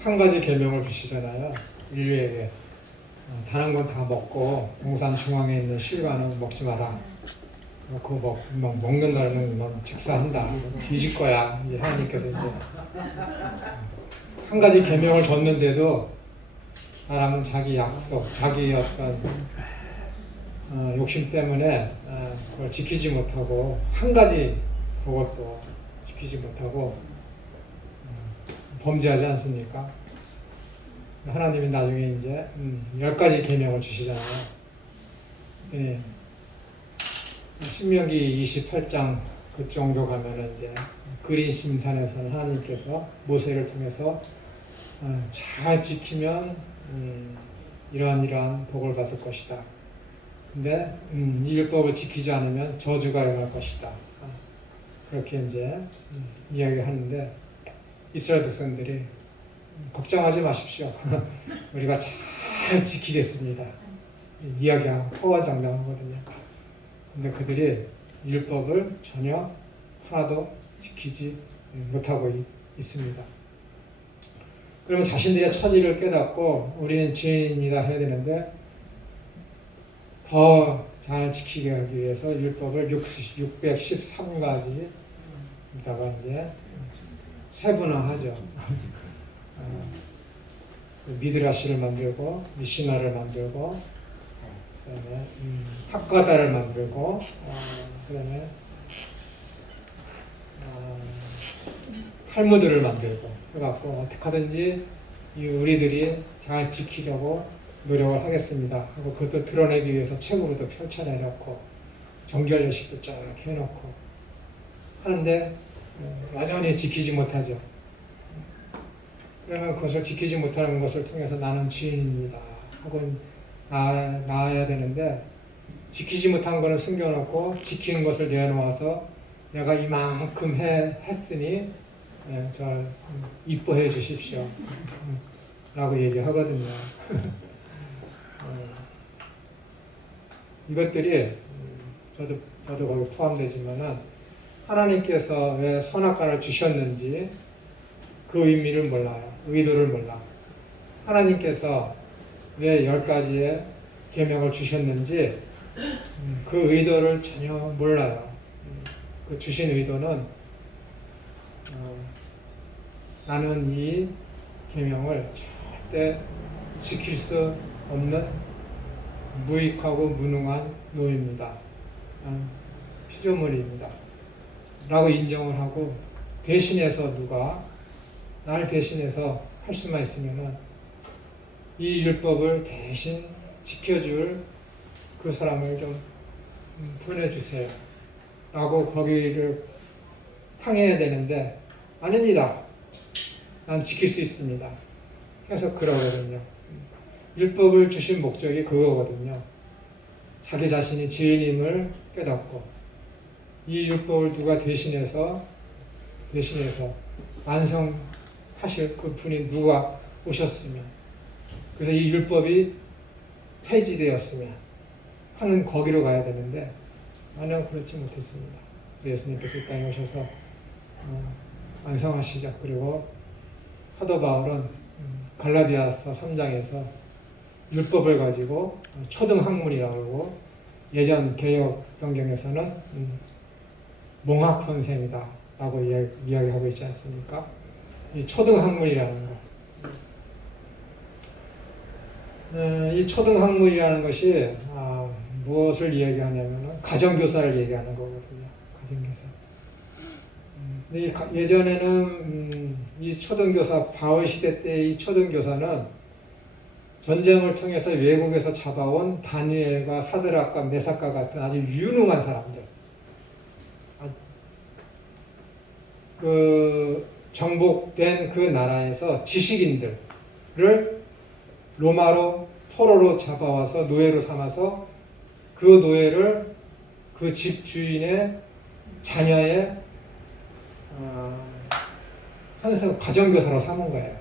한 가지 계명을 주시잖아요. 인류에게. 다른 건 다 먹고 동산 중앙에 있는 실과는 먹지 마라. 그거 먹는다는 건 직사한다. 뒤질 거야. 이제 하나님께서 이제 한 가지 계명을 줬는데도 사람은 자기 약속, 자기 어떤 욕심 때문에 그걸 지키지 못하고 한 가지 그것도 지키지 못하고 범죄하지 않습니까? 하나님이 나중에 이제 10가지 계명을 주시잖아요. 예. 신명기 28장 그 정도 가면은 이제 그린 심산에서는 하나님께서 모세를 통해서 잘 지키면 이러한 복을 받을 것이다. 근데 이 율법을 지키지 않으면 저주가 임할 것이다. 그렇게 이제 이야기하는데 이스라엘 백성들이 걱정하지 마십시오. 우리가 잘 지키겠습니다. 이야기하고 호언장담하거든요. 근데 그들이 율법을 전혀 하나도 지키지 못하고 있습니다. 그러면 자신들의 처지를 깨닫고 우리는 죄인입니다 해야 되는데 더 잘 지키게 하기 위해서 율법을 613가지다가 이제 세분화하죠. 미드라시를 만들고 미시나를 만들고 그다음에 학가다를 만들고 그다음에 탈무드를 만들고 그래갖고 어떻게 하든지 우리들이 잘 지키려고 노력을 하겠습니다 하고 그것도 드러내기 위해서 책으로도 펼쳐내놓고 정결례식도 쫙 해놓고 하는데 여전히 지키지 못하죠. 그러면 그것을 지키지 못하는 것을 통해서 나는 죄인입니다 하고 나아야 되는데 지키지 못한 것을 숨겨놓고 지키는 것을 내놓아서 내가 이만큼 했으니 저 이뻐해 주십시오 라고 얘기하거든요. 이것들이 저도 거기 포함되지만은 하나님께서 왜 선악과를 주셨는지 그 의미를 몰라요. 의도를 몰라. 하나님께서 왜 10가지의 계명을 주셨는지 그 의도를 전혀 몰라요. 그 주신 의도는 나는 이 계명을 절대 지킬 수 없는 무익하고 무능한 노입니다. 피조물입니다. 라고 인정을 하고 대신해서 누가 날 대신해서 할 수만 있으면은 이 율법을 대신 지켜줄 그 사람을 좀 보내주세요. 라고 거기를 향해야 되는데 아닙니다. 난 지킬 수 있습니다. 해서 그러거든요. 율법을 주신 목적이 그거거든요. 자기 자신이 죄인임을 깨닫고 이 율법을 누가 대신해서 완성하실 그 분이 누가 오셨으면 그래서 이 율법이 폐지되었으면 하는 거기로 가야 되는데 전혀 그렇지 못했습니다. 그래서 예수님께서 이 땅에 오셔서 완성하시죠. 그리고 사도 바울은 갈라디아서 3장에서 율법을 가지고 초등학문이라고 하고 예전 개역 성경에서는 몽학 선생이다 라고 이야기하고 있지 않습니까? 이 초등학문이라는 거. 이 초등학문이라는 것이 무엇을 이야기하냐면 가정교사를 얘기하는 거거든요. 가정교사. 근데 예전에는 이 초등교사, 바울 시대 때 이 초등교사는 전쟁을 통해서 외국에서 잡아온 다니엘과 사드락과 메삭과 같은 아주 유능한 사람들, 그 정복된 그 나라에서 지식인들을 로마로 포로로 잡아와서 노예로 삼아서 그 노예를 그 집 주인의 자녀의 가정교사로 삼은 거예요.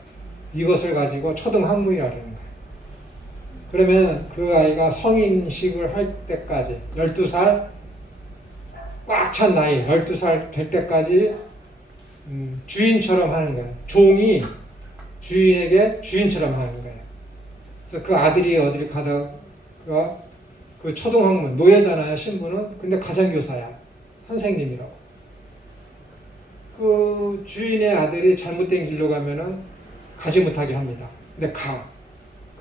이것을 가지고 초등학문이라고 하는 거예요. 그러면 그 아이가 성인식을 할 때까지 12살 꽉 찬 나이 12살 될 때까지 주인처럼 하는 거예요. 종이 주인에게 주인처럼 하는 거예요. 그래서 그 아들이 어디를 가다가 그 초등학문 노예잖아요. 신부는. 근데 가정교사야. 선생님이라고. 그 주인의 아들이 잘못된 길로 가면은 가지 못하게 합니다. 근데 가.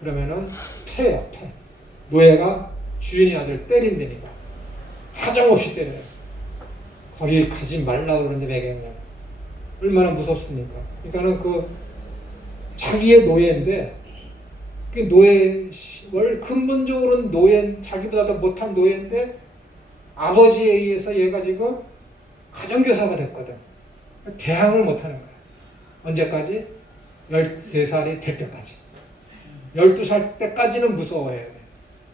그러면은 패요, 패. 노예가 주인의 아들 때린다니까. 사정없이 때려요. 거기 가지 말라고 그러는데 매경량. 얼마나 무섭습니까? 그러니까는 그 자기의 노예인데 그 노예를 근본적으로는 노예, 자기보다 더 못한 노예인데 아버지에 의해서 얘가 지금 가정교사가 됐거든. 대항을 못하는 거야. 언제까지? 13살이 될 때까지. 12살 때까지는 무서워해야 돼.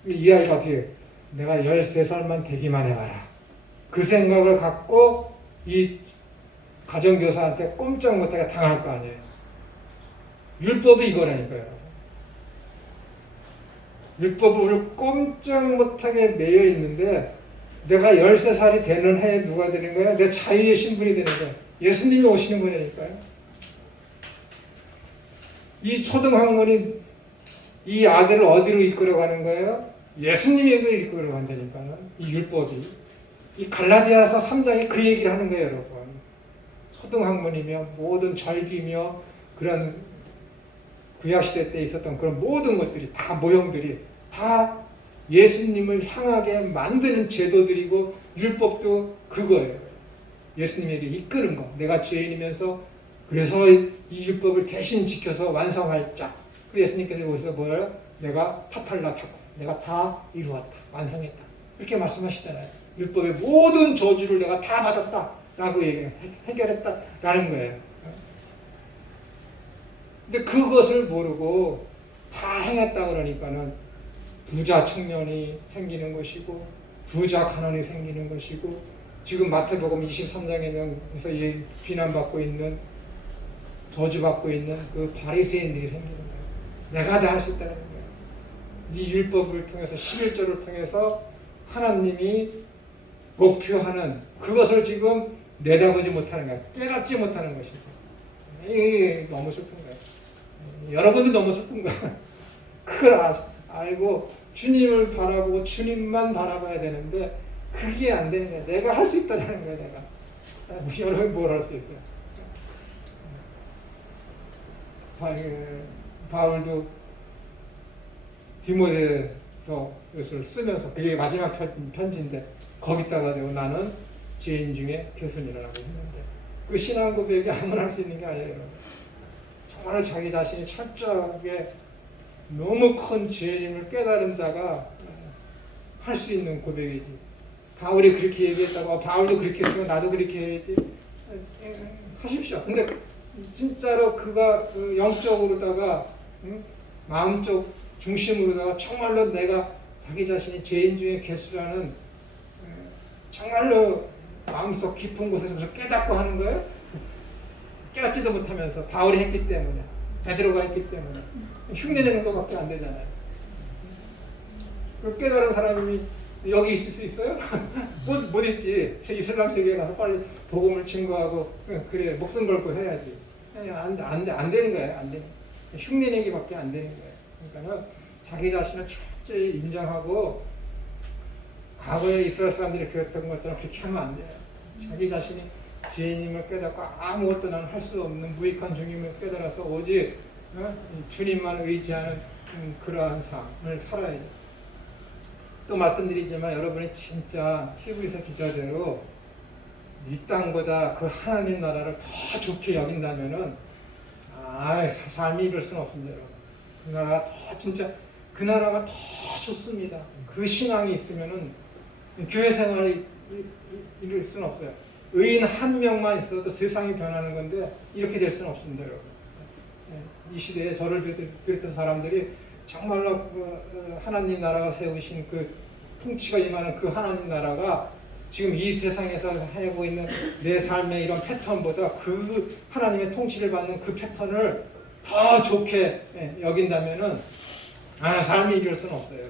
이 아이가 어떻게 내가 13살만 되기만 해봐라. 그 생각을 갖고 이 가정교사한테 꼼짝 못하게 당할 거 아니에요. 율법이 이거라니까요. 율법을 꼼짝 못하게 매여 있는데 내가 13살이 되는 해에 누가 되는 거야? 내 자유의 신분이 되는 거야. 예수님이 오시는 거라니까요. 이 초등학문이 이 아들을 어디로 이끌어가는 거예요? 예수님에게 이끌어간다니까요. 이 율법이. 이 갈라디아서 3장에 그 얘기를 하는 거예요, 여러분. 초등학문이며 모든 절기며 그런 구약시대 때 있었던 그런 모든 것들이 다 모형들이 다 예수님을 향하게 만드는 제도들이고 율법도 그거예요. 예수님에게 이끄는 거. 내가 죄인이면서 그래서 이 율법을 대신 지켜서 완성할 자. 그 예수님께서 여기서 뭐예요? 내가 파팔라타고 내가 다 이루었다. 완성했다. 이렇게 말씀하시잖아요. 율법의 모든 저주를 내가 다 받았다. 라고 해결했다. 라는 거예요. 근데 그것을 모르고 다 행했다 그러니까는 부자 청년이 생기는 것이고 부자 가난이 생기는 것이고 지금 마태복음 23장에서 비난받고 있는 저주받고 있는 그 바리새인들이 생기는 거예요. 내가 다 할 수 있다는 거예요. 이 율법을 통해서 11조를 통해서 하나님이 목표하는 그것을 지금 내다보지 못하는 거예요. 깨닫지 못하는 것이고 이게 너무 슬픈 거예요. 여러분도 너무 슬픈 거예요. 그걸 알고 주님을 바라보고 주님만 바라봐야 되는데 그게 안 되는 거예요. 내가 할 수 있다는 거예요. 내가. 여러분이 뭘 할 수 있어요. 바울도 디모데서 이것을 쓰면서 그게 마지막 편지인데 거기다가 나는 죄인 중에 교순이라고 했는데 그 신앙 고백이 아무나 할 수 있는 게 아니에요. 정말 자기 자신이 철저하게 너무 큰 죄인임을 깨달은 자가 할 수 있는 고백이지. 바울이 그렇게 얘기했다고 바울도 그렇게 했으면 나도 그렇게 해야지. 하십시오. 근데 진짜로 그가 그 영적으로다가 마음적 중심으로다가 정말로 내가 자기 자신이 죄인 중에 개수라는 정말로 마음속 깊은 곳에서 깨닫고 하는 거예요? 깨닫지도 못하면서 바울이 했기 때문에 베드로가 했기 때문에 흉내내는 것밖에 안 되잖아요. 그 깨달은 사람이 여기 있을 수 있어요? 못 있지. 이슬람 세계에 가서 빨리 복음을 증거하고 그래 목숨 걸고 해야지. 안 되는 거예요. 안 되는. 흉내내기밖에 안 되는 거예요. 그러니까 자기 자신을 철저히 인정하고 과거에 이스라엘 사람들이 그랬던 것처럼 그렇게 하면 안 돼요. 자기 자신이 죄인임을 깨닫고 아무것도 나는 할 수 없는 무익한 중임을 깨달아서 오직 주님만 의지하는 그러한 삶을 살아야죠. 또 말씀드리지만 여러분이 진짜 히브리서 기자대로 이 땅보다 그 하나님 나라를 더 좋게 여긴다면은 삶이 이럴 수는 없습니다. 여러분. 그 나라가 더 진짜 그 나라가 더 좋습니다. 그 신앙이 있으면은 교회 생활을 이룰 수는 없어요. 의인 한 명만 있어도 세상이 변하는 건데 이렇게 될 수는 없습니다, 여러분. 이 시대에 저를 비롯해서 사람들이 정말로 하나님 나라가 세우신 그 통치가 임하는 그 하나님 나라가 지금 이 세상에서 하고 있는 내 삶의 이런 패턴보다 그 하나님의 통치를 받는 그 패턴을 더 좋게 여긴다면은 삶이 이럴 수는 없어요.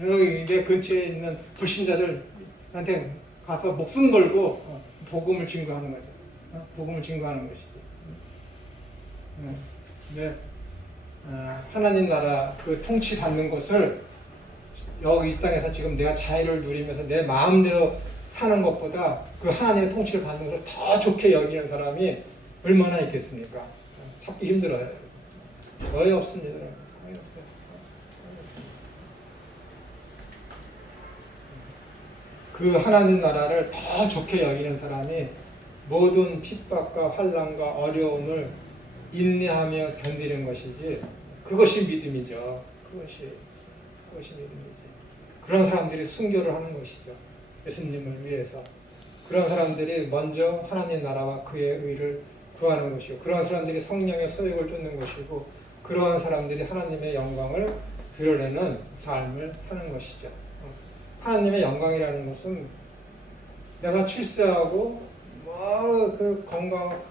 여기 내 근처에 있는 불신자들한테 가서 목숨 걸고 복음을 증거하는 거죠. 복음을 증거하는 것이죠. 네. 하나님 나라 그 통치 받는 것을 여기 이 땅에서 지금 내가 자유를 누리면서 내 마음대로 사는 것보다 그 하나님의 통치를 받는 것을 더 좋게 여기는 사람이 얼마나 있겠습니까? 찾기 힘들어요. 거의 없습니다. 거의 없어요. 그 하나님 나라를 더 좋게 여기는 사람이 모든 핍박과 환난과 어려움을 인내하며 견디는 것이지, 그것이 믿음이죠. 그것이 믿음이지. 그런 사람들이 순교를 하는 것이죠. 예수님을 위해서. 그런 사람들이 먼저 하나님 나라와 그의 의를 구하는 것이고, 그런 사람들이 성령의 소욕을 쫓는 것이고, 그러한 사람들이 하나님의 영광을 드러내는 삶을 사는 것이죠. 하나님의 영광이라는 것은 내가 출세하고 그 건강,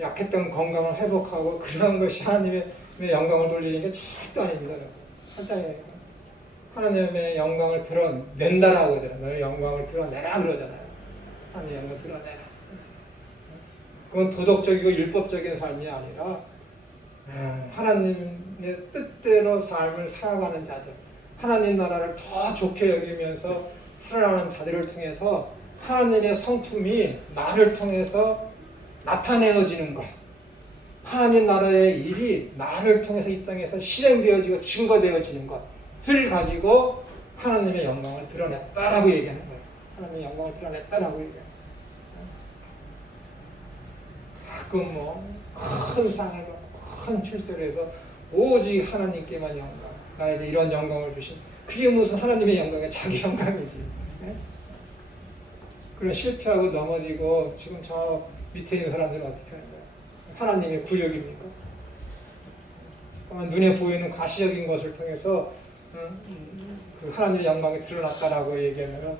약했던 건강을 회복하고 그런 것이 하나님의 영광을 돌리는 게 절대 아닙니다. 절대 하나님의 영광을 드러낸다라고 하잖아요. 너의 영광을 드러내라 그러잖아요. 하나님의 영광을 드러내라. 그건 도덕적이고 율법적인 삶이 아니라 하나님의 뜻대로 삶을 살아가는 자들, 하나님 나라를 더 좋게 여기면서 살아가는 자들을 통해서 하나님의 성품이 나를 통해서 나타내어지는 것, 하나님 나라의 일이 나를 통해서 이 땅에서 실행되어지고 증거되어지는 것을 가지고 하나님의 영광을 드러냈다라고 얘기하는 거예요. 하나님의 영광을 드러냈다라고 얘기해요. 가끔 큰 상을 큰 출세를 해서 오직 하나님께만 영광, 나에게 이런 영광을 주신, 그게 무슨 하나님의 영광이야? 자기 영광이지. 네? 그럼 실패하고 넘어지고 지금 저 밑에 있는 사람들은 어떻게 하는 거야? 하나님의 굴욕입니까? 눈에 보이는 가시적인 것을 통해서 그 하나님의 영광이 드러났다라고 얘기하면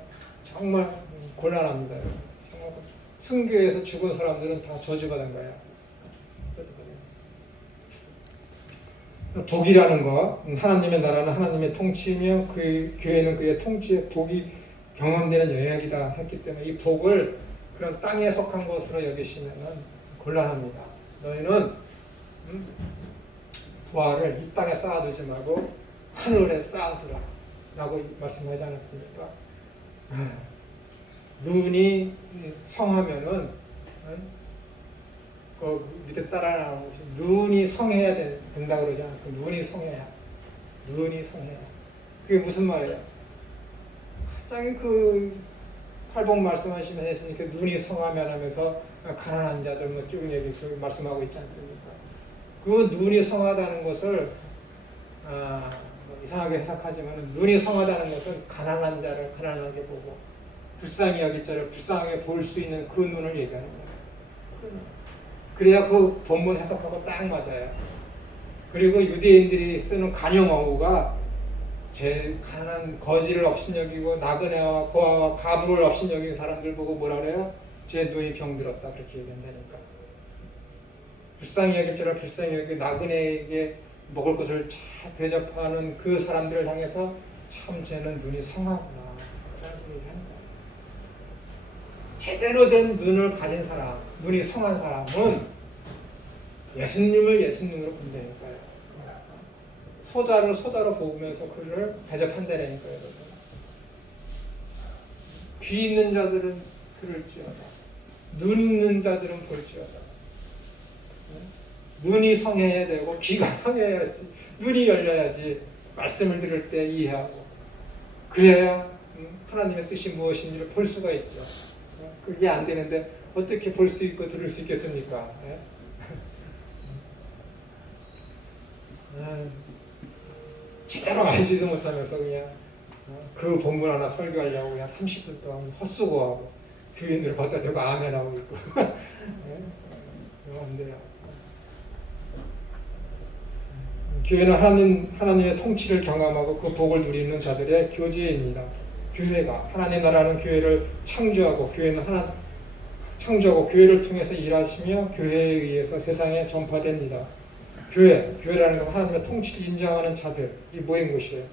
정말 곤란합니다. 정말 순교에서 죽은 사람들은 다 저주받은 거야. 복이라는 것, 하나님의 나라는 하나님의 통치이며 그 교회는 그의 통치의 복이 경험되는 영역이다 했기 때문에 이 복을 그런 땅에 속한 것으로 여기시면 곤란합니다. 너희는 부활을 이 땅에 쌓아두지 말고 하늘에 쌓아두라 라고 말씀하지 않았습니까? 눈이 성하면은 그 밑에 따라 나오는 것이 눈이 성해야 된다고 그러지 않습니까? 눈이 성해야. 그게 무슨 말이에요? 갑자기 그 팔복 말씀하시면 했으니까 눈이 성하면 하면서 가난한 자들 쭉 얘기 말씀하고 있지 않습니까? 그 눈이 성하다는 것을 이상하게 해석하지만 눈이 성하다는 것은 가난한 자를 가난하게 보고 불쌍히 여길 자를 불쌍하게 볼 수 있는 그 눈을 얘기하는 거예요. 그래야 그 본문 해석하고 딱 맞아요. 그리고 유대인들이 쓰는 간용어구가 제일 가난한 거지를 업신여기고 나그네와 고아와 가부를 업신여기는 사람들 보고 뭐라 그래요? 제 눈이 병들었다 그렇게 얘기한다니까. 불쌍히 여길 자를 불쌍히 여기고 나그네에게 먹을 것을 잘 대접하는 그 사람들을 향해서 참 쟤는 눈이 성하구나 라고 얘기하는 거예요. 제대로 된 눈을 가진 사람, 눈이 성한 사람은 예수님을 예수님으로 본다니까요. 소자를 소자로 보면서 그를 대접한다니까요. 귀 있는 자들은 들을지어다. 눈 있는 자들은 볼지어다. 눈이 성해야 되고 귀가 성해야지, 눈이 열려야지 말씀을 들을 때 이해하고 그래야 하나님의 뜻이 무엇인지를 볼 수가 있죠. 그게 안 되는데 어떻게 볼 수 있고 들을 수 있겠습니까? 제대로 알지도 못하면서 그냥 그 본문 하나 설교하려고 그냥 30분 동안 헛수고하고 교인들 받아 대고 아멘하고 있고 안 돼요. 교회는 하나님의 통치를 경험하고 그 복을 누리는 자들의 교제입니다. 교회가 하나님 나라는 교회를 창조하고 교회를 통해서 일하시며 교회에 의해서 세상에 전파됩니다. 교회라는 건 하나님의 통치를 인정하는 자들이 모인 것이에요.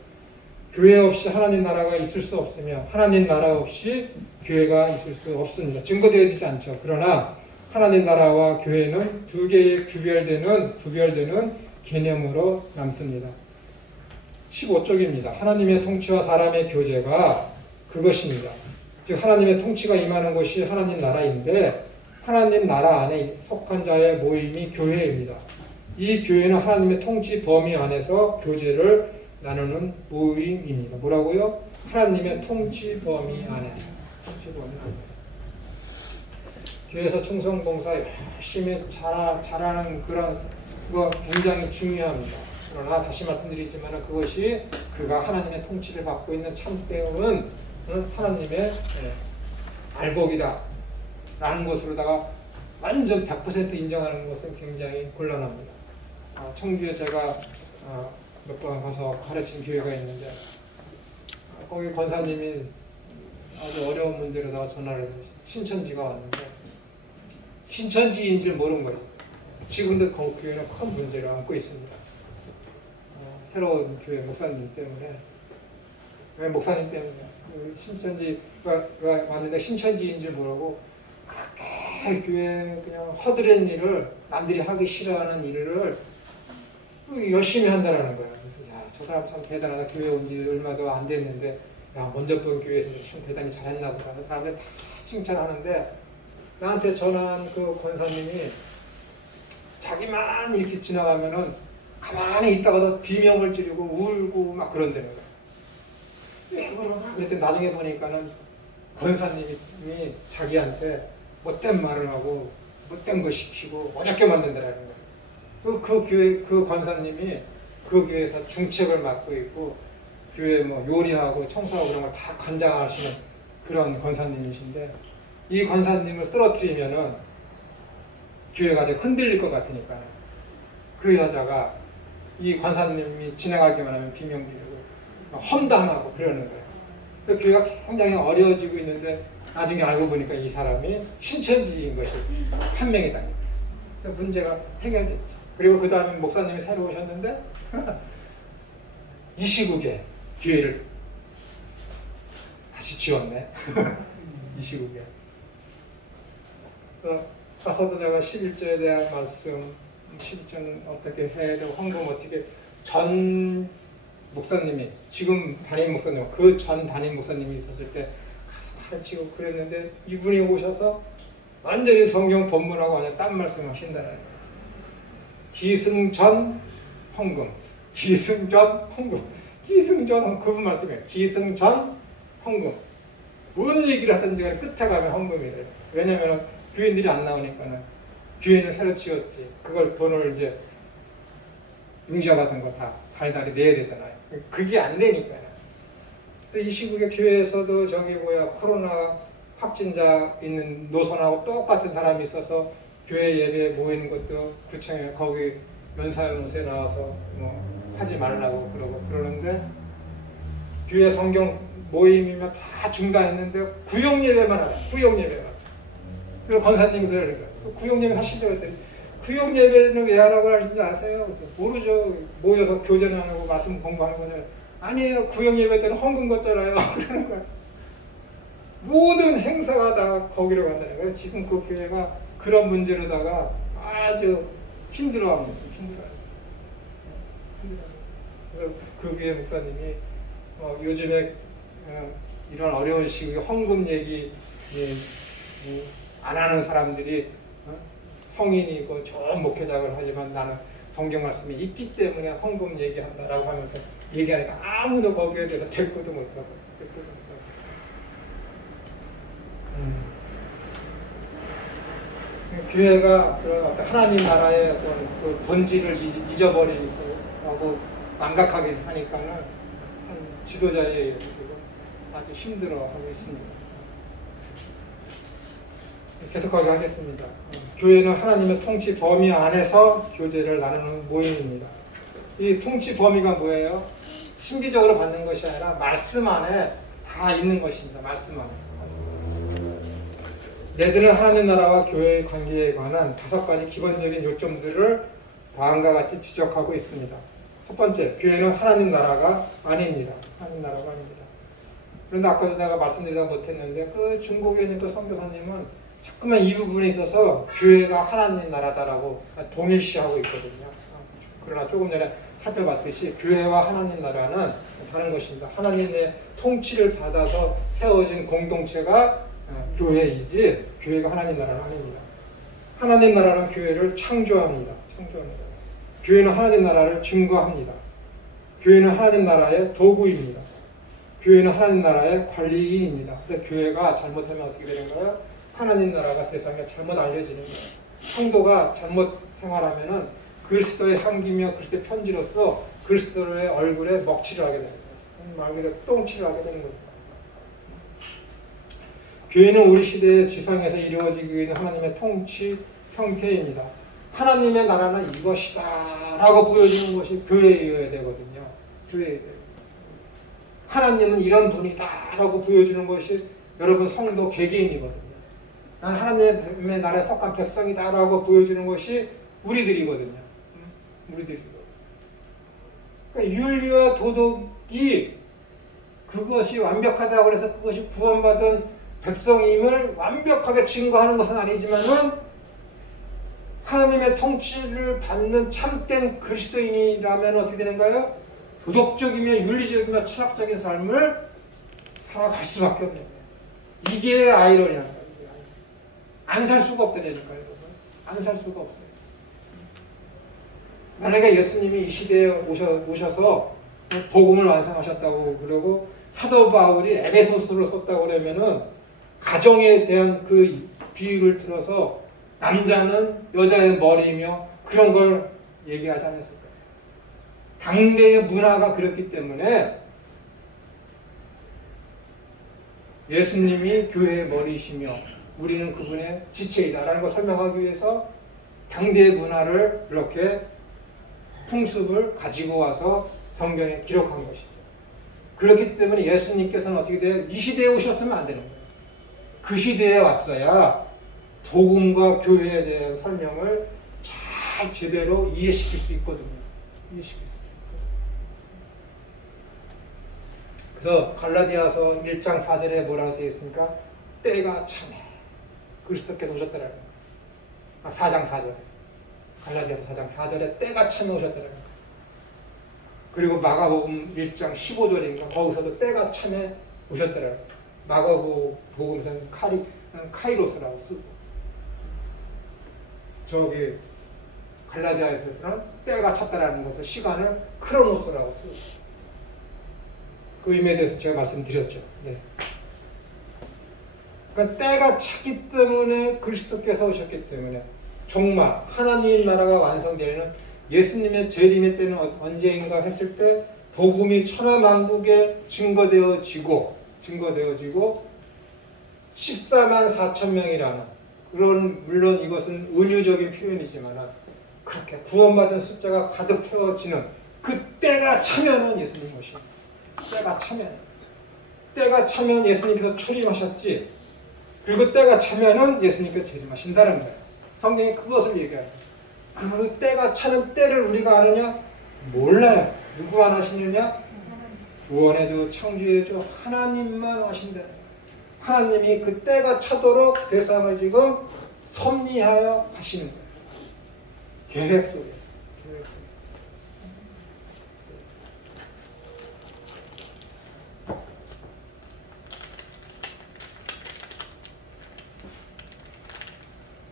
교회 없이 하나님 나라가 있을 수 없으며 하나님 나라 없이 교회가 있을 수 없습니다. 증거되어지지 않죠. 그러나 하나님 나라와 교회는 두 개의 구별되는 개념으로 남습니다. 15쪽입니다. 하나님의 통치와 사람의 교제가 그것입니다. 즉 하나님의 통치가 임하는 것이 하나님 나라인데 하나님 나라 안에 속한 자의 모임이 교회입니다. 이 교회는 하나님의 통치 범위 안에서 교제를 나누는 모임입니다. 뭐라고요? 하나님의 통치 범위 안에서. 교회에서 충성봉사 열심히 잘하는 그런 거 굉장히 중요합니다. 그러나 다시 말씀드리지만 그것이 그가 하나님의 통치를 받고 있는 참되는 하나님의 알복이다 라는 것으로다가 완전 100% 인정하는 것은 굉장히 곤란합니다. 청주에 제가 몇 번 가서 가르친 교회가 있는데 거기 권사님이 아주 어려운 문제로다가 전화를 해서 신천지가 왔는데 신천지인 줄 모르는 거예요. 지금도 그 교회는 큰 문제를 안고 있습니다. 새로운 교회 목사님 때문에. 왜 목사님 때문에? 신천지가 왔는데 신천지인 줄 모르고 그렇게 교회 그냥 허드렛 일을 남들이 하기 싫어하는 일을 열심히 한다라는 거예요. 그래서 야, 저 사람 참 대단하다. 교회 온 지 얼마도 안 됐는데 야, 먼저 본 교회에서 참 대단히 잘했나 보다. 사람들 다 칭찬하는데 나한테 전화한 그 권사님이 자기만 이렇게 지나가면은 가만히 있다가도 비명을 지르고 울고 막 그런다는 거예요. 왜 그러나? 그랬더니 나중에 보니까는 권사님이 자기한테 못된 말을 하고 못된 거 시키고 어렵게 만든다라는 거예요. 그 교회 그 권사님이 그 교회에서 중책을 맡고 있고 교회 뭐 요리하고 청소하고 그런 걸 다 관장하시는 그런 권사님이신데 이 권사님을 쓰러뜨리면은 교회가 이제 흔들릴 것 같으니까 그 여자가 이 권사님이 지나가기만 하면 비명 지르고 험담하고 그러는 거예요. 그 교회가 굉장히 어려워지고 있는데 나중에 알고 보니까 이 사람이 신천지인 것이 판명이다. 문제가 해결됐죠. 그리고 그 다음에 목사님이 새로 오셨는데 이 시국에 교회를 다시 지었네. 이 시국에. 가서도 내가 11조에 대한 말씀, 11조는 어떻게 해야 되고 헌금 어떻게 전 목사님이 지금 담임 목사님 그 전 담임 목사님이 있었을 때 가서 가르치고 그랬는데 이분이 오셔서 완전히 성경 본문하고 완전 딴 말씀을 하신다는 거예요. 기승전 헌금, 기승전 헌금, 기승전 헌금 그분 말씀이에요. 기승전 헌금. 뭔 얘기를 하든지 간에 끝에 가면 헌금이래요. 왜냐면 교인들이 안 나오니까는 교회는 새로 지었지. 그걸 돈을 이제 융자받은 거 다 달달이 내야 되잖아요. 그게 안 되니까요. 그래서 이 시국에 교회에서도 저기 코로나 확진자 있는 노선하고 똑같은 사람이 있어서 교회 예배 모이는 것도 구청에 거기 연사연못에 나와서 뭐 하지 말라고 그러는데 교회 성경 모임이면 다 중단했는데 구역 예배만 하라. 구역 예배만. 그리고 권사님이 그러는 거예요. 구역 예배 하시죠. 그랬더니 구역 예배는 왜 하라고 하시는지 아세요? 모르죠. 모여서 교제는 하고 말씀 공부하는 거잖아요. 아니에요. 구역 예배 때는 헌금 걷잖아요. 그러는 거예요. 모든 행사가 다 거기로 간다는 거예요. 지금 그 교회가 그런 문제로다가 아주 힘들어합니다. 그래서 그 교회 목사님이 요즘에 이런 어려운 시국에 헌금 얘기 안 하는 사람들이 성인이고 좋은 목회자를 하지만 나는 성경 말씀이 있기 때문에 헌금 얘기한다라고 하면서 얘기하니까 아무도 거기에 대해서 대꾸도 못하고 교회가 그런 어떤 하나님 나라의 어떤 그 본질을 잊어버리고 하고 망각하게 하니까는 지도자에 의해서 지금 아주 힘들어하고 있습니다. 계속하게 하겠습니다. 교회는 하나님의 통치 범위 안에서 교제를 나누는 모임입니다. 이 통치 범위가 뭐예요? 신비적으로 받는 것이 아니라 말씀 안에 다 있는 것입니다. 말씀 안에. 얘들은 하나님 나라와 교회의 관계에 관한 5가지 기본적인 요점들을 다음과 같이 지적하고 있습니다. 첫 번째, 교회는 하나님 나라가 아닙니다. 하나님 나라가 아닙니다. 그런데 아까도 내가 말씀드리다 못했는데 그 중고교님 또 선교사님은 자꾸만 이 부분에 있어서 교회가 하나님 나라다라고 동일시하고 있거든요. 그러나 조금 전에 살펴봤듯이 교회와 하나님 나라는 다른 것입니다. 하나님의 통치를 받아서 세워진 공동체가 교회이지 교회가 하나님 나라는 아닙니다. 하나님 나라는 교회를 창조합니다. 교회는 하나님 나라를 증거합니다. 교회는 하나님 나라의 도구입니다. 교회는 하나님 나라의 관리인입니다. 근데 교회가 잘못하면 어떻게 되는 거예요? 하나님 나라가 세상에 잘못 알려지는 거예요. 성도가 잘못 생활하면은 그리스도의 향기며 그리스도의 편지로서 그리스도의 얼굴에 먹칠을 하게 되는 거예요. 말 그대로 똥칠을 하게 되는 겁니다. 교회는 우리 시대의 지상에서 이루어지고 있는 하나님의 통치 형태입니다. 하나님의 나라는 이것이다 라고 보여지는 것이 교회여야 되거든요. 교회여야 돼요. 하나님은 이런 분이다 라고 보여주는 것이 여러분 성도 개개인이거든요. 난 하나님의 나라에 속한 백성이다 라고 보여주는 것이 우리들이거든요. 우리들이거든요. 그러니까 윤리와 도덕이 그것이 완벽하다고 해서 그것이 구원받은 백성임을 완벽하게 증거하는 것은 아니지만은 하나님의 통치를 받는 참된 그리스도인이라면 어떻게 되는가요? 도덕적이며 윤리적이며 철학적인 삶을 살아갈 수밖에 없는 거예요. 이게 아이러니한 거예요. 안 살 수가 없다니까요. 안 살 수가 없어요. 만약에 예수님이 이 시대에 오셔서 복음을 완성하셨다고 그러고 사도 바울이 에베소서를 썼다고 그러면은 가정에 대한 그 비유를 들어서 남자는 여자의 머리이며 그런 걸 얘기하지 않았을까요? 당대의 문화가 그렇기 때문에 예수님이 교회의 머리이시며 우리는 그분의 지체이다라는 걸 설명하기 위해서 당대의 문화를 이렇게 풍습을 가지고 와서 성경에 기록한 것이죠. 그렇기 때문에 예수님께서는 어떻게 돼요? 이 시대에 오셨으면 안 되는 거예요. 그 시대에 왔어야 복음과 교회에 대한 설명을 잘 제대로 이해시킬 수 있거든요. 이해시킬 수 있거든요. 그래서 갈라디아서 1장 4절에 뭐라고 되어 있습니까? 때가 차네. 그리스도께서 오셨다라는 거예요. 4장 4절. 갈라디아서 4장 4절에 때가 차면 오셨다라는 거예요. 그리고 마가복음 1장 15절인가 거기서도 때가 차면 오셨다라는 거예요. 마가복음서는 카이로스라고 쓰고 저기 갈라디아에서는 때가 찼다라는 것을 시간을 크로노스라고 쓰고 그 의미에 대해서 제가 말씀드렸죠. 네. 그러니까 때가 찼기 때문에 그리스도께서 오셨기 때문에 정말 하나님 나라가 완성되는 예수님의 재림의 때는 언제인가 했을 때 복음이 천하만국에 증거되어지고 14만 4천 명이라는 그런 물론 이것은 은유적인 표현이지만 그렇게 구원받은 숫자가 가득 채워지는 그 때가 차면은 예수님 오십니다. 때가 차면 예수님께서 초림하셨지. 그리고 때가 차면은 예수님께서 재림하신다는 거예요. 성경이 그것을 얘기해요. 그 때가 차는 때를 우리가 아느냐? 몰라요. 누구만 아시느냐? 구원해줘, 창조해줘 하나님만 아신다는 거예요. 하나님이 그 때가 차도록 세상을 지금 섭리하여 하시는 거예요. 계획 속에서.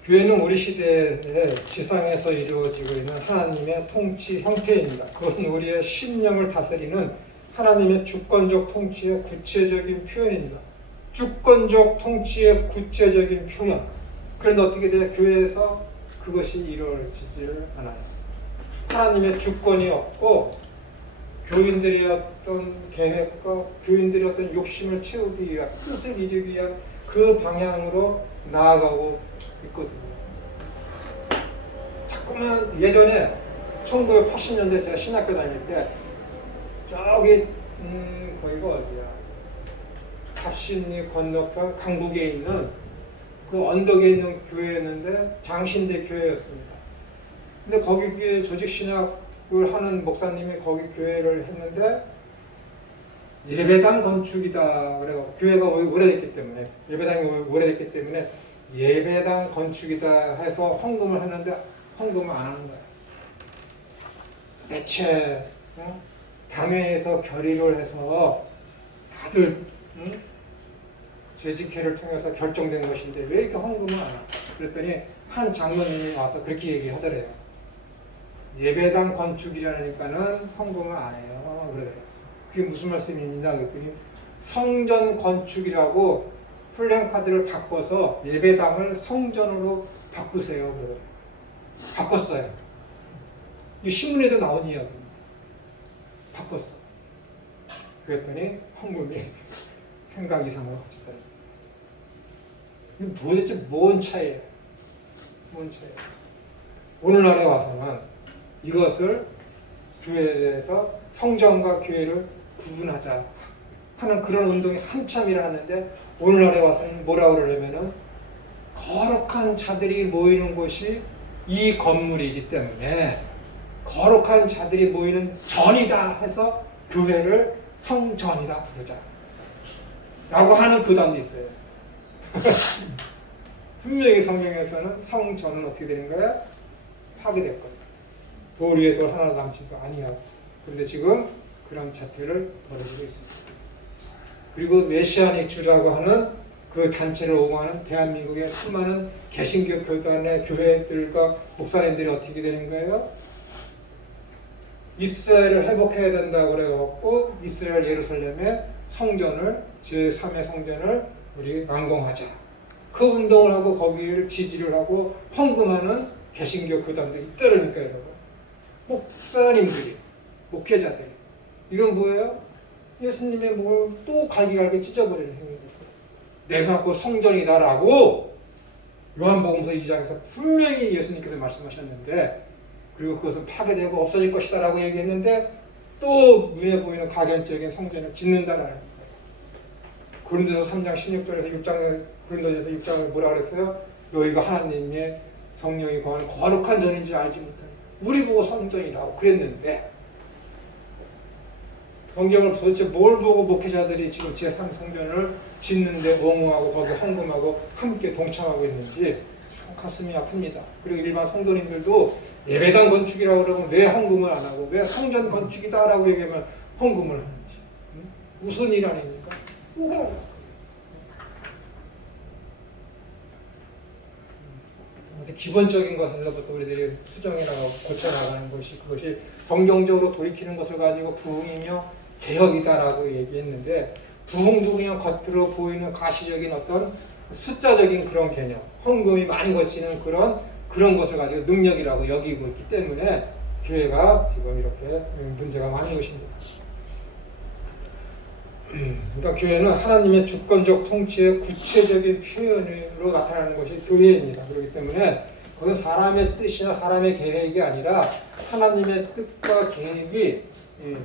교회는 우리 시대에 지상에서 이루어지고 있는 하나님의 통치 형태입니다. 그것은 우리의 심령을 다스리는 하나님의 주권적 통치의 구체적인 표현입니다. 주권적 통치의 구체적인 표현. 그런데 어떻게 돼요? 교회에서 그것이 이루어지질 않아요. 하나님의 주권이 없고 교인들의 어떤 계획과 교인들의 어떤 욕심을 채우기 위한 뜻을 이루기 위한 그 방향으로 나아가고 있거든요. 자꾸만 예전에 1980년대 제가 신학교 다닐 때 저기 거기가 어디야? 갑신리 건너편 강북에 있는 그 언덕에 있는 교회였는데 장신대 교회였습니다. 근데 거기 교회 조직 신학을 하는 목사님이 거기 교회를 했는데 예배당 건축이다. 그래요. 교회가 오래됐기 때문에 예배당이 오래됐기 때문에 예배당 건축이다 해서 헌금을 했는데 헌금을 안 하는 거야. 대체 당회에서 결의를 해서 다들 재직회를 통해서 결정된 것인데 왜 이렇게 헌금을 안 하나? 그랬더니 한 장로님이 와서 그렇게 얘기하더래요. 예배당 건축이라니까는 헌금을 안 해요. 그러더래요. 그게 무슨 말씀입니다. 그랬더니 성전 건축이라고 플랜카드를 바꿔서 예배당을 성전으로 바꾸세요. 그러더래요. 바꿨어요. 이 신문에도 나온 이야기입니다. 바꿨어. 그랬더니 헌금이 생각 이상으로 커졌더래요. 이게 도대체 뭔 차이예요? 뭔 차이예요? 오늘날에 와서는 이것을 교회에서 성전과 교회를 구분하자 하는 그런 운동이 한참 일어났는데 오늘날에 와서는 뭐라고 그러냐면은 거룩한 자들이 모이는 곳이 이 건물이기 때문에 거룩한 자들이 모이는 전이다 해서 교회를 성전이다 부르자 라고 하는 교단도 있어요. 분명히 성경에서는 성전은 어떻게 되는 거야? 파괴됐거든요. 돌 위에 돌 하나 남지도 아니하고. 그런데 지금 그런 자태를 벌어지고 있습니다. 그리고 메시아닉 주라고 하는 그 단체를 옹호하는 대한민국의 수많은 개신교 교단의 교회들과 목사님들이 어떻게 되는 거예요? 이스라엘을 회복해야 된다고 그래갖고 이스라엘 예루살렘의 성전을 제3의 성전을 우리 완공하자. 그 운동을 하고 거기를 지지를 하고 헌금하는 개신교 교단들이 있다니까 여러분. 목사님들이, 목회자들이. 이건 뭐예요? 예수님의 목을 또 갈기갈기 찢어버리는 행위입니다. 내가 그 성전이다라고 요한복음서 2장에서 분명히 예수님께서 말씀하셨는데 그리고 그것은 파괴되고 없어질 것이다 라고 얘기했는데 또 눈에 보이는 가견적인 성전을 짓는다는 거예요. 고린도서 3장 16절에서 6장 고린도서 6장에 뭐라 그랬어요? 너희가 하나님의 성령이 거하는 거룩한 전인 줄 알지 못하니 우리 보고 성전이라고 그랬는데 성경을 도대체 뭘 보고 목회자들이 지금 제3 성전을 짓는데 옹호하고 거기 헌금하고 함께 동참하고 있는지 가슴이 아픕니다. 그리고 일반 성도님들도 예배당 건축이라고 그러면 왜 헌금을 안 하고 왜 성전 건축이다라고 얘기하면 헌금을 하는지 무슨 일 아닙니까? 뭐가 기본적인 것에서부터 우리들이 수정이라고 고쳐나가는 것이 그것이 성경적으로 돌이키는 것을 가지고 부흥이며 개혁이다라고 얘기했는데 부흥도 그냥 겉으로 보이는 가시적인 어떤 숫자적인 그런 개념, 헌금이 많이 거치는 그런 것을 가지고 능력이라고 여기고 있기 때문에 교회가 지금 이렇게 문제가 많은 것입니다. 그러니까 교회는 하나님의 주권적 통치의 구체적인 표현으로 나타나는 것이 교회입니다. 그렇기 때문에 그건 사람의 뜻이나 사람의 계획이 아니라 하나님의 뜻과 계획이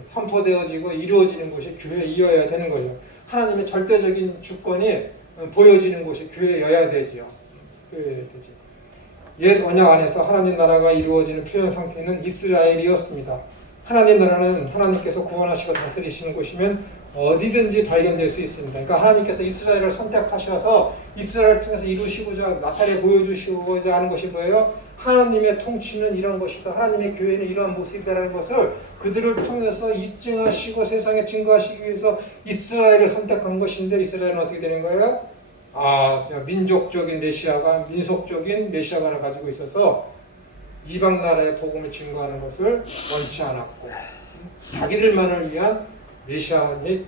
선포되어지고 이루어지는 것이 교회이어야 되는 거죠. 하나님의 절대적인 주권이 보여지는 곳이 교회여야 되지요. 옛 언약 안에서 하나님 나라가 이루어지는 표현 상태는 이스라엘이었습니다. 하나님 나라는 하나님께서 구원하시고 다스리시는 곳이면 어디든지 발견될 수 있습니다. 그러니까 하나님께서 이스라엘을 선택하셔서 이스라엘을 통해서 이루시고자 나타내 보여주시고자 하는 것이 뭐예요? 하나님의 통치는 이런 것이다. 하나님의 교회는 이러한 모습이다라는 것을 그들을 통해서 입증하시고 세상에 증거하시기 위해서 이스라엘을 선택한 것인데 이스라엘은 어떻게 되는 거예요? 민족적인 메시아가 민속적인 메시아만을 가지고 있어서 이방 나라의 복음을 증거하는 것을 원치 않았고 자기들만을 위한 메시아 및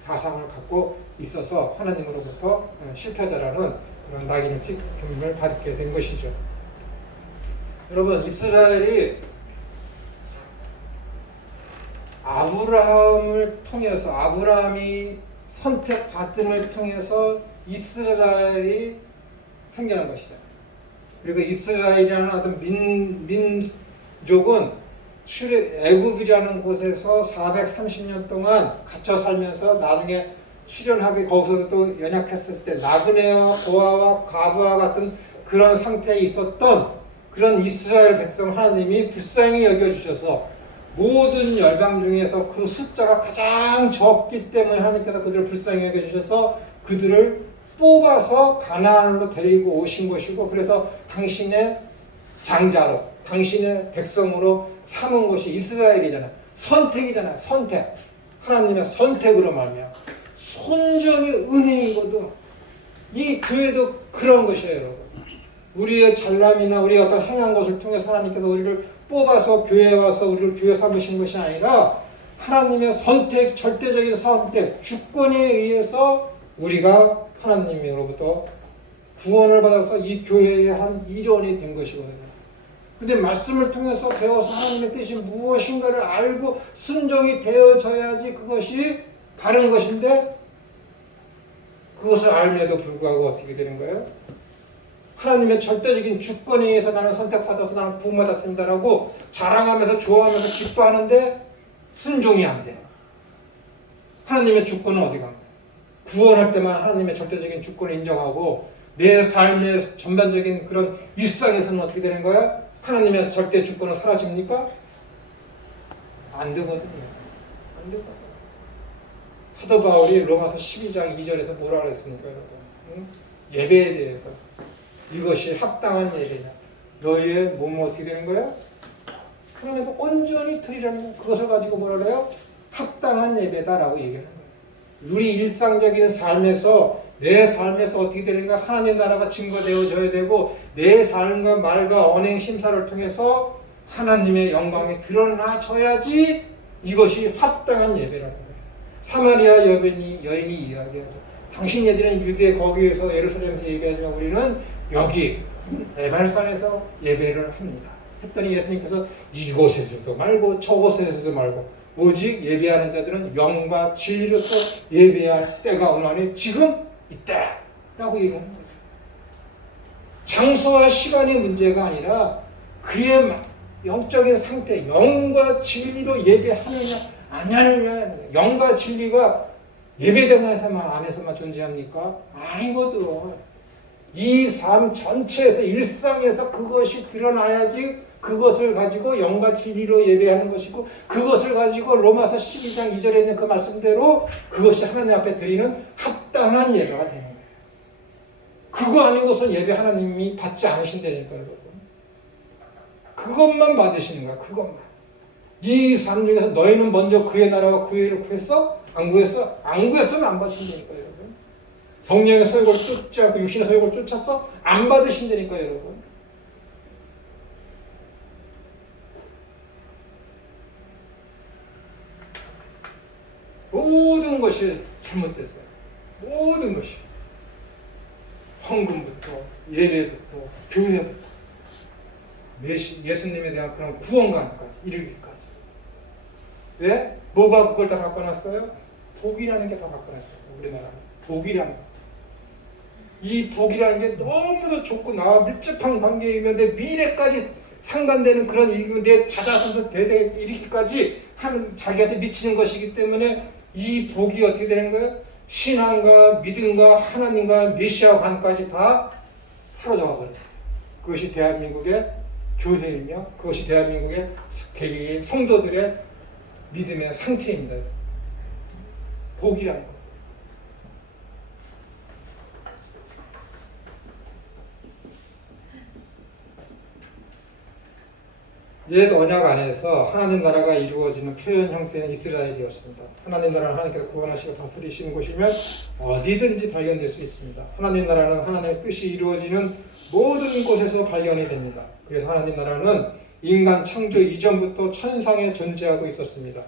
사상을 갖고 있어서 하나님으로부터 실패자라는 그런 낙인을 틱을 받게 된 것이죠. 여러분 이스라엘이 아브라함을 통해서 아브라함이 선택받음을 통해서 이스라엘이 생겨난 것이죠. 그리고 이스라엘이라는 어떤 민족은 애굽이라는 곳에서 430년 동안 갇혀 살면서 나중에 출현하게 거기서 또 연약했을 때 나그네와 고아와 과부와 같은 그런 상태에 있었던 그런 이스라엘 백성 하나님이 불쌍히 여겨주셔서 모든 열방 중에서 그 숫자가 가장 적기 때문에 하나님께서 그들을 불쌍히 여겨주셔서 그들을 뽑아서 가나안으로 데리고 오신 것이고, 그래서 당신의 장자로, 당신의 백성으로 삼은 것이 이스라엘이잖아요. 선택이잖아요. 선택. 하나님의 선택으로 말미암아 손정의 은혜이거든. 이 교회도 그런 것이에요, 여러분. 우리의 잘남이나 우리가 어떤 행한 것을 통해서 하나님께서 우리를 뽑아서 교회에 와서 우리를 교회 삼으신 것이 아니라 하나님의 선택, 절대적인 선택, 주권에 의해서 우리가 하나님으로부터 구원을 받아서 이 교회의 한 일원이 된 것이거든요. 근데 말씀을 통해서 배워서 하나님의 뜻이 무엇인가를 알고 순종이 되어져야지 그것이 바른 것인데, 그것을 알면에도 불구하고 어떻게 되는 거예요? 하나님의 절대적인 주권에 의해서 나는 선택받아서 나는 구원받았습니다라고 자랑하면서 좋아하면서 기뻐하는데 순종이 안 돼요. 하나님의 주권은 어디 간 거예요? 구원할 때만 하나님의 절대적인 주권을 인정하고 내 삶의 전반적인 그런 일상에서는 어떻게 되는 거예요? 하나님의 절대 주권은 사라집니까? 안 되거든요. 안 되거든요. 사도 바울이 로마서 12장 2절에서 뭐라 그랬습니까, 여러분? 응? 예배에 대해서 이것이 합당한 예배냐? 너희의 몸은 어떻게 되는 거예요? 하나님과 온전히 드리라는, 그것을 가지고 뭐라 그래요? 합당한 예배다라고 얘기하는 거예요. 우리 일상적인 삶에서, 내 삶에서 어떻게 되는가? 하나님 나라가 증거되어져야 되고 내 삶과 말과 언행 심사를 통해서 하나님의 영광이 드러나져야지 이것이 합당한 예배라는 거예요. 사마리아 여인이 이야기하죠. 당신 얘들은 유대 거기에서 예루살렘에서 예배하지만 우리는 여기 에발산에서 예배를 합니다. 했더니 예수님께서 이곳에서도 말고 저곳에서도 말고 오직 예배하는 자들은 영과 진리로서 예배할 때가 오나니 지금 이때라고 얘기하는 거예요. 장소와 시간의 문제가 아니라 그의 영적인 상태, 영과 진리로 예배하느냐 안 하느냐. 영과 진리가 예배당에서만 안에서만 존재합니까? 아니거든. 이 삶 전체에서 일상에서 그것이 드러나야지 그것을 가지고 영과 진리로 예배하는 것이고, 그것을 가지고 로마서 12장 2절에 있는 그 말씀대로 그것이 하나님 앞에 드리는 합당한 예배가 되는 거예요. 그거 아니고선 예배 하나님이 받지 않으신다니까요, 여러분. 그것만 받으시는 거야, 그것만. 이 삶 중에서 너희는 먼저 그의 나라와 그의 일을 구했어? 안 구했어? 안 구했으면 안 받으신다니까요, 여러분. 성령의 소욕을 쫓지 않고 육신의 소욕을 쫓았어? 안 받으신다니까요, 여러분. 모든 것이 잘못됐어요. 모든 것이. 헌금부터 예배부터 교회부터 예수님에 대한 그런 구원관까지 이르기까지. 왜? 뭐가 그걸 다 바꿔놨어요? 복이라는 게 다 바꿔놨어요. 우리나라는. 복이라는 거. 이 복이라는 게 너무도 좋고 나와 밀접한 관계이면 내 미래까지 상관되는 그런 일이고 내 자자손손 대대 이르기까지 하는 자기한테 미치는 것이기 때문에 이 복이 어떻게 되는 거예요? 신앙과 믿음과 하나님과 메시아 관까지 다 사라져 버렸어요. 그것이 대한민국의 교회이며 그것이 대한민국의 개개인 성도들의 믿음의 상태입니다. 복이라는 것. 옛 언약 안에서 하나님 나라가 이루어지는 표현 형태는 이스라엘이었습니다. 하나님 나라는 하나님께서 구원하시고 다스리시는 곳이면 어디든지 발견될 수 있습니다. 하나님 나라는 하나님의 뜻이 이루어지는 모든 곳에서 발견이 됩니다. 그래서 하나님 나라는 인간 창조 이전부터 천상에 존재하고 있었습니다.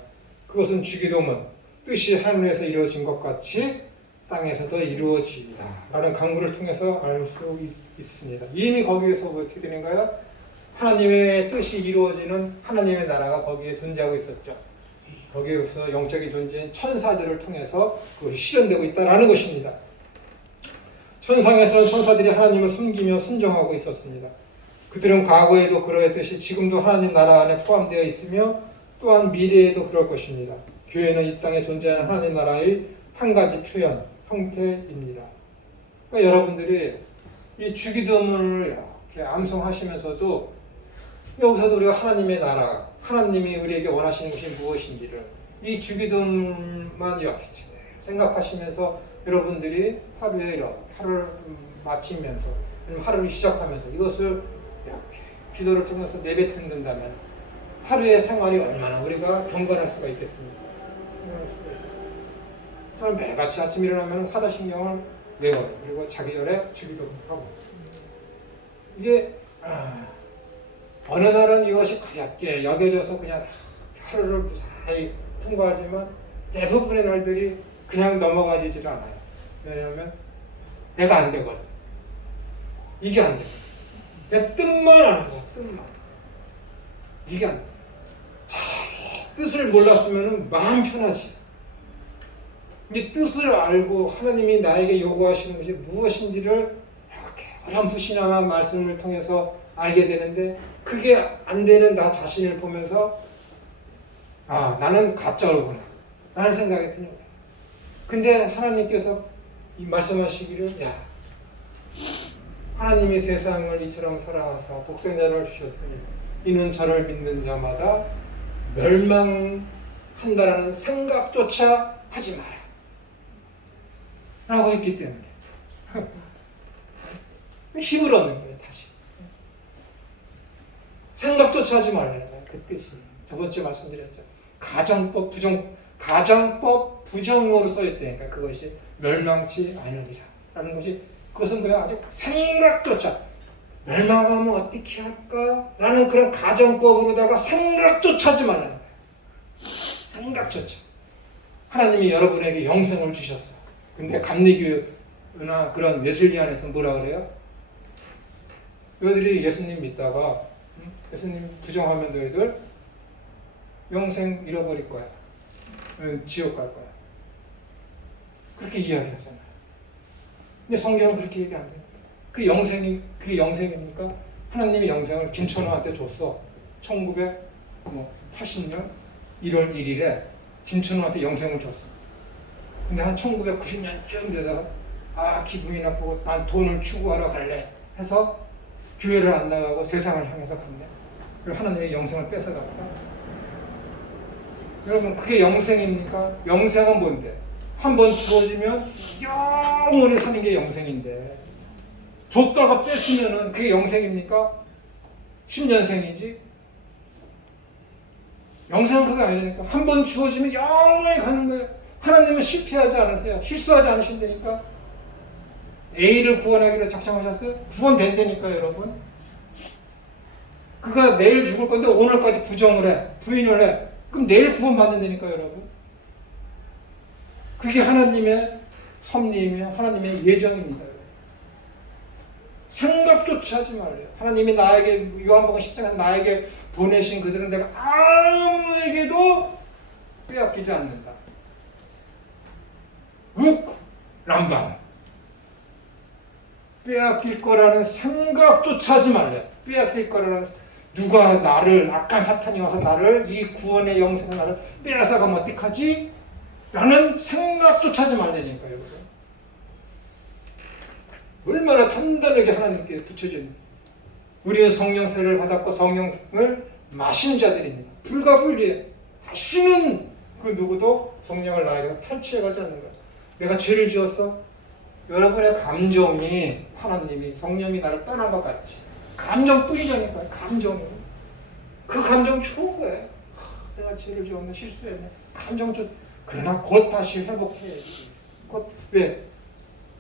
그것은 주기도문, 뜻이 하늘에서 이루어진 것 같이 땅에서도 이루어지리라 라는 강구를 통해서 알 수 있습니다. 이미 거기에서 어떻게 되는가요? 하나님의 뜻이 이루어지는 하나님의 나라가 거기에 존재하고 있었죠. 거기에서 영적인 존재인 천사들을 통해서 그것이 실현되고 있다는 것입니다. 천상에서는 천사들이 하나님을 섬기며 순종하고 있었습니다. 그들은 과거에도 그러했듯이 지금도 하나님 나라 안에 포함되어 있으며 또한 미래에도 그럴 것입니다. 교회는 이 땅에 존재하는 하나님 나라의 한 가지 표현, 형태입니다. 그러니까 여러분들이 이 주기도문을 이렇게 암송하시면서도 여기서도 우리가 하나님의 나라, 하나님이 우리에게 원하시는 것이 무엇인지를 이 주기도만 이렇게 생각하시면서 여러분들이 하루에 이렇게 하루를 마치면서 하루를 시작하면서 이것을 이렇게 기도를 통해서 내뱉는다면 하루의 생활이 얼마나 우리가 경건할 수가 있겠습니까? 저는 매일같이 아침 일어나면 사도신경을 외워요. 그리고 자기 전에 주기도 하고. 이게 어느 날은 이것이 가볍게 여겨져서 그냥 하루를 무사히 통과하지만 대부분의 날들이 그냥 넘어가지질 않아요. 왜냐하면 내가 안 되거든. 이게 안 돼. 내 뜻만 하는 거야. 뜻만. 이게 안 돼. 자기 뜻을 몰랐으면 마음 편하지. 이 뜻을 알고 하나님이 나에게 요구하시는 것이 무엇인지를 이렇게 어렴풋이나마 말씀을 통해서 알게 되는데 그게 안 되는 나 자신을 보면서 나는 가짜로구나 라는 생각이 드는 거예요. 근데 하나님께서 이 말씀하시기를 하나님이 세상을 이처럼 사랑하사 독생자를 주셨으니 이는 저를 믿는 자마다 멸망한다라는 생각조차 하지 마라 라고 했기 때문에 힘을 얻는 거예요. 다시 생각조차 하지 말라는 거예요. 그 뜻이 저번주에 말씀드렸죠. 가정법 부정으로 써있다니까 그것이 멸망치 않으리라 라는 것이 그것은 뭐야? 아직 생각조차 멸망하면 어떻게 할까? 라는 그런 가정법으로다가 생각조차 하지 말라는 거예요. 생각조차. 하나님이 여러분에게 영생을 주셨어요. 근데 감리교나 그런 웨슬리안에서 뭐라 그래요? 너희들이 예수님 믿다가 예수님 부정하면 너희들 영생 잃어버릴 거야. 지옥 갈 거야. 그렇게 이야기하잖아요. 근데 성경은 그렇게 얘기 안 돼요. 그게 영생입니까? 하나님이 영생을 김천호한테 줬어. 1980년 1월 1일에 김천호한테 영생을 줬어. 근데 한 1990년쯤 되다가 기분이 나쁘고 난 돈을 추구하러 갈래 해서 교회를 안 나가고 세상을 향해서 갔네. 그리고 하나님의 영생을 뺏어갔다. 여러분 그게 영생입니까? 영생은 뭔데? 한 번 주어지면 영원히 사는 게 영생인데 줬다가 뺏으면은 그게 영생입니까? 10년생이지. 영생은 그게 아니니까 한 번 주어지면 영원히 가는 거예요. 하나님은 실패하지 않으세요. 실수하지 않으신다니까. A를 구원하기로 작정하셨어요? 구원된다니까 여러분. 그가 내일 죽을 건데 오늘까지 부정을 해. 부인을 해. 그럼 내일 구원받는다니까 여러분. 그게 하나님의 섭리이며 하나님의 예정입니다. 생각조차 하지 말래요. 하나님이 나에게 요한복음 10장에 나에게 보내신 그들은 내가 아무에게도 빼앗기지 않는다. 람방 빼앗길 거라는 생각조차 하지 말래. 빼앗길 거라는 누가 나를 악한 사탄이 와서 나를 이 구원의 영생의 나를 빼앗아가면 어떡하지? 라는 생각조차 하지 말라니까요. 여러분. 얼마나 단단하게 하나님께 붙여져 있는 우리는 성령 세례를 받았고 성령을 마시는 자들입니다. 불가불리해. 다시는 그 누구도 성령을 나에게 탈취해가지 않는 거예요. 내가 죄를 지었어? 여러분의 감정이 하나님이 성령이 나를 떠난 것 같지. 감정뿐이잖아요. 감정이. 그 감정 좋은 거예요. 내가 죄를 지었네, 실수했네. 감정 좋. 그러나 곧 다시 회복해야지. 곧 왜?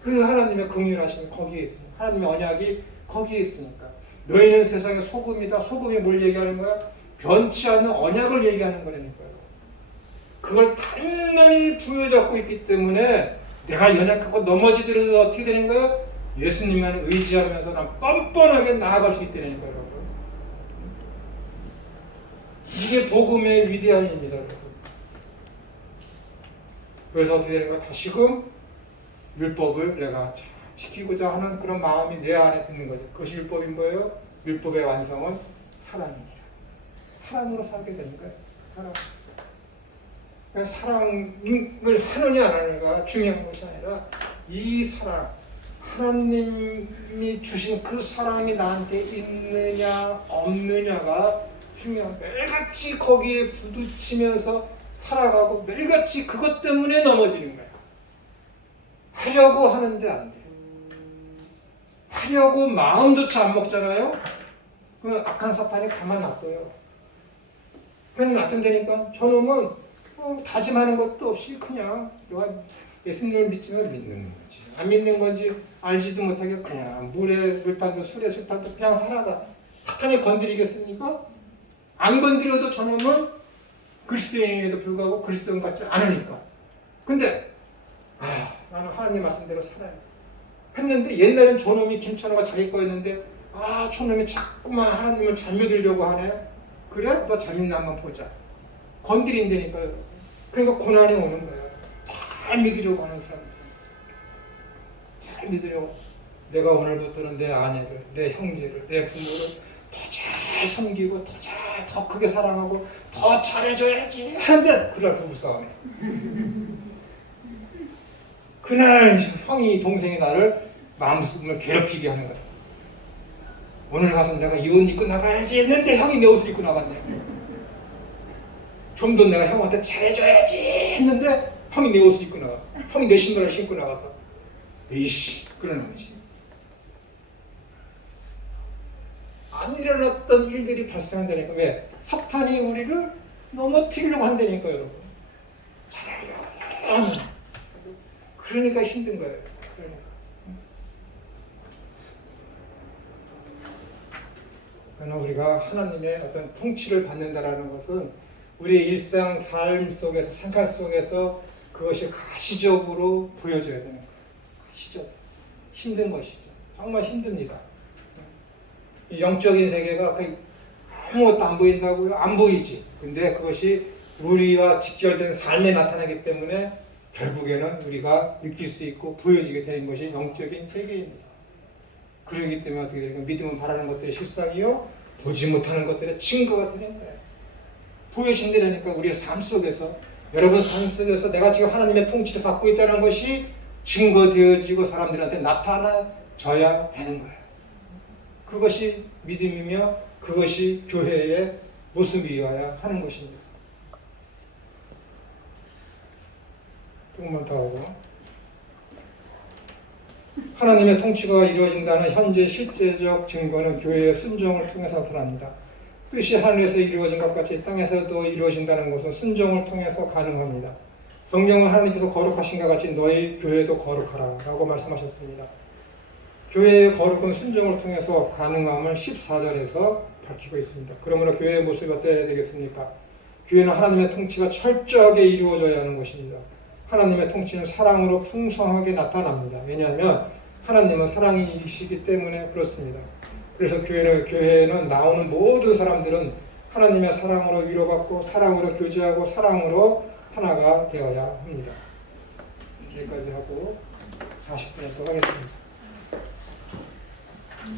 그 하나님의 긍휼하심이 거기에 있어요. 하나님의 언약이 거기에 있으니까. 너희는 세상의 소금이다. 소금이 뭘 얘기하는 거야? 변치 않는 언약을 얘기하는 거라니까요. 그걸 단단히 부여잡고 있기 때문에 내가 연약하고 넘어지더라도 어떻게 되는 거야? 예수님만 의지하면서 난 뻔뻔하게 나아갈 수 있다니까요, 여러분. 이게 복음의 위대한 일입니다, 여러분. 그래서 어떻게 되는 거야? 다시금 율법을 내가 지키고자 하는 그런 마음이 내 안에 드는 거죠. 그것이 율법인 거예요. 율법의 완성은 사랑입니다. 사랑으로 살게 되는 거예요. 사랑을 하느냐 안 하느냐가 중요한 것이 아니라 이 사랑, 하나님이 주신 그 사랑이 나한테 있느냐 없느냐가 중요한 거야. 매일같이 거기에 부딪히면서 살아가고 매일같이 그것 때문에 넘어지는 거야. 하려고 하는데 안 돼. 하려고 마음조차 안 먹잖아요. 그러면 악한 사탄이 가만 놔둬요. 그냥 놔둔다니까 저놈은 다짐하는 것도 없이 그냥 내가 예수님을 믿지만 믿는 거지. 안 믿는 건지 알지도 못하게 그냥 물탄도 술에 술탄도 그냥 살아가. 사탄이 건드리겠습니까? 안 건드려도 저놈은 그리스도인에도 불구하고 그리스도인 같지 않으니까. 근데 나는 하나님 말씀대로 살아야 돼. 했는데 옛날엔 저놈이 김천호가 자기 거였는데 저놈이 자꾸만 하나님을 잘 믿으려고 하네. 그래? 너 잘 믿나 한번 보자. 건드린다니까요. 그러니까 고난이 오는 거예요. 잘 믿으려고 하는 사람들. 잘 믿으려고. 내가 오늘부터는 내 아내를, 내 형제를, 내 부모를 더 잘 섬기고 더 크게 사랑하고 더 잘해줘야지 하는데 그날 부부싸움해. 그날 형이 동생이 나를 마음속을 괴롭히게 하는 거야. 오늘 가서 내가 이 옷 입고 나가야지 했는데 형이 내 옷을 입고 나갔네. 좀 더 내가 형한테 잘해줘야지 했는데 형이 내 옷을 입고 나가. 형이 내 신발을 신고 나가서 이씨 그러는 거지. 안 일어났던 일들이 발생한다니까. 왜? 석탄이 우리를 넘어뜨리려고 한다니까 여러분. 잘하려고. 그러니까 힘든 거예요. 그러나 우리가 하나님의 어떤 통치를 받는다라는 것은 우리의 일상 삶 속에서 생활 속에서 그것이 가시적으로 보여져야 되는 거예요. 가시적. 힘든 것이죠. 정말 힘듭니다. 이 영적인 세계가 아무것도 안 보인다고요? 안 보이지. 근데 그것이 우리와 직결된 삶에 나타나기 때문에 결국에는 우리가 느낄 수 있고 보여지게 되는 것이 영적인 세계입니다. 그러기 때문에 어떻게 되는 믿음은 바라는 것들의 실상이요 보지 못하는 것들의 증거가 되는 거예요. 보여진다니까 우리의 삶 속에서 여러분 삶 속에서 내가 지금 하나님의 통치를 받고 있다는 것이 증거되어지고 사람들한테 나타나져야 되는 거예요. 그것이 믿음이며 그것이 교회의 모습이어야 하는 것입니다. 조금만 더 하고 하나님의 통치가 이루어진다는 현재 실제적 증거는 교회의 순종을 통해서 나타납니다. 뜻이 하늘에서 이루어진 것 같이 땅에서도 이루어진다는 것은 순종을 통해서 가능합니다. 성령은 하나님께서 거룩하신 것 같이 너희 교회도 거룩하라 라고 말씀하셨습니다. 교회의 거룩은 순종을 통해서 가능함을 14절에서 밝히고 있습니다. 그러므로 교회의 모습이 어때야 되겠습니까? 교회는 하나님의 통치가 철저하게 이루어져야 하는 것입니다. 하나님의 통치는 사랑으로 풍성하게 나타납니다. 왜냐하면 하나님은 사랑이시기 때문에 그렇습니다. 그래서 교회에는 나오는 모든 사람들은 하나님의 사랑으로 위로받고 사랑으로 교제하고 사랑으로 하나가 되어야 합니다. 여기까지 하고 40분에 또 하겠습니다.